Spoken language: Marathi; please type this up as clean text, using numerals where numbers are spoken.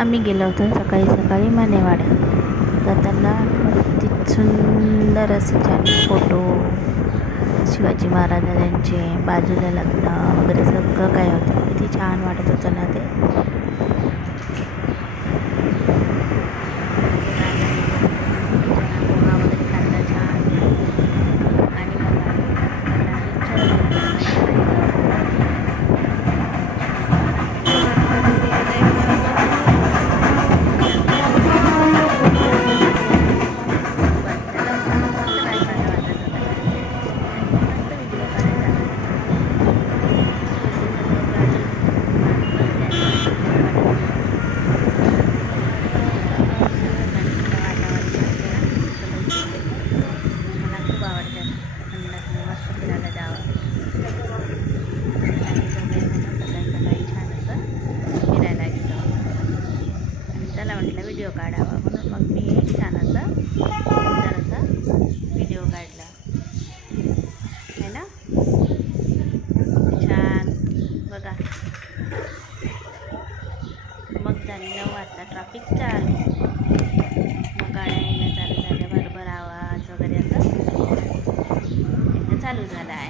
आम्ही गेलो होतो सकाळी सकाळी मानेवाड्या. जाताना किती सुंदर असे छान फोटो, शिवाजी महाराजांचे, बाजूला लग्न वगैरे सगळं काय होतं. किती छान वाटत होतं ना ते. पोहा वगैरे खाल्ला छान आणि मग म्हटलं व्हिडिओ काढावा म्हणून मग मी छान असा व्हिडिओ काढला है ना. छान बघा. मग झाली 9 वाजता ट्रॅफिक चालू. मग गाड्या येणं चालू झाल्या, भरभर आवाज वगैरे असं चालू झाला आहे.